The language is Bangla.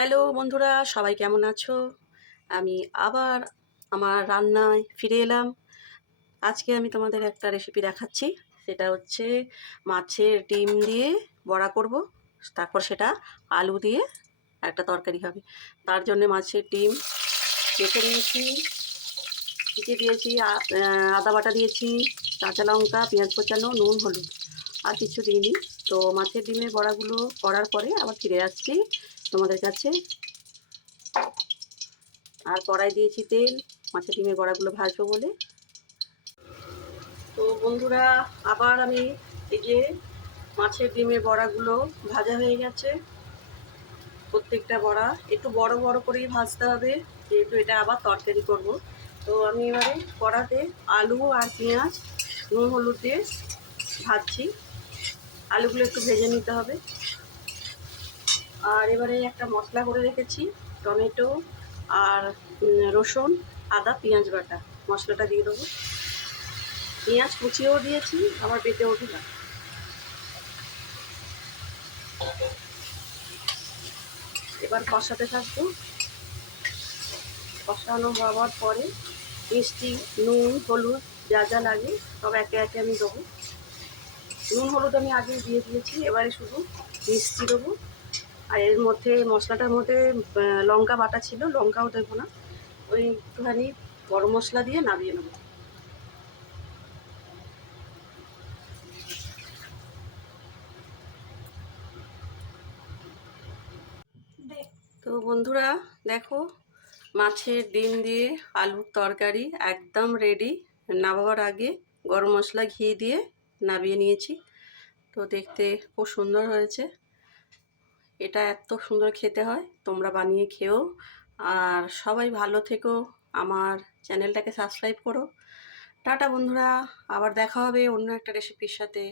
হ্যালো বন্ধুরা, সবাই কেমন আছো? আমি আবার আমার রান্নায় ফিরে এলাম। আজকে আমি তোমাদের একটা রেসিপি দেখাচ্ছি। সেটা হচ্ছে মাছের ডিম দিয়ে বড়া করব। তারপর সেটা আলু দিয়ে একটা তরকারি হবে। তার জন্য মাছের ডিম কেটে নিয়েছি, দিয়েছি আদা বাটা দিয়েছি, কাঁচা লঙ্কা, পেঁয়াজ কোচানো, নুন, হলুদ, আর কিছু দিইনি। তো মাছের ডিমের বড়াগুলো করার পরে আবার ফিরে আসছি তোমাদের কাছে। আর কড়াই দিয়েছি তেল, মাছের ডিমের বড়াগুলো ভাজবো বলে। তো বন্ধুরা, আবার আমি এই যে মাছের ডিমের বড়াগুলো ভাজা হয়ে গেছে। প্রত্যেকটা বড়া একটু বড় বড় করেই ভাজতে হবে, যেহেতু এটা আবার তরকারি করব। তো আমি এবারে কড়াতে আলু আর পেঁয়াজ নুন হলুদ দিয়ে ভাজছি। আলুগুলো একটু ভেজে নিতে হবে। আর এবারে একটা মশলা করে রেখেছি, টমেটো আর রসুন, আদা, পেঁয়াজ বাটা। মশলাটা দিয়ে দেবো। পেঁয়াজ কুচিয়েও দিয়েছি, আবার বেটেও দিলাম। এবার কষাতে থাকবো। কষানো হওয়ার পরে মিষ্টি, নুন, হলুদ যা যা লাগে সব একে একে আমি দেবো। নুন হলুদ আমি আগে দিয়ে দিয়েছি, এবারে শুধু মিষ্টি দেবো। আর এর মধ্যে মশলাটার মধ্যে লঙ্কা বাটা ছিল, লঙ্কাও দেবো না। ওই একটুখানি গরম মশলা দিয়ে নামিয়ে নেবো। তো বন্ধুরা দেখো, মাছের ডিম দিয়ে আলুর তরকারি একদম রেডি। নামাবার আগে গরম মশলা ঘি দিয়ে নামিয়ে নিয়েছি। তো দেখতে খুব সুন্দর হয়েছে। এটা এত সুন্দর খেতে হয়, তোমরা বানিয়ে খেও। আর সবাই ভালো থেকো, আমার চ্যানেলটাকে সাবস্ক্রাইব করো। টাটা বন্ধুরা, আবার দেখা হবে অন্য একটা রেসিপির সাথে।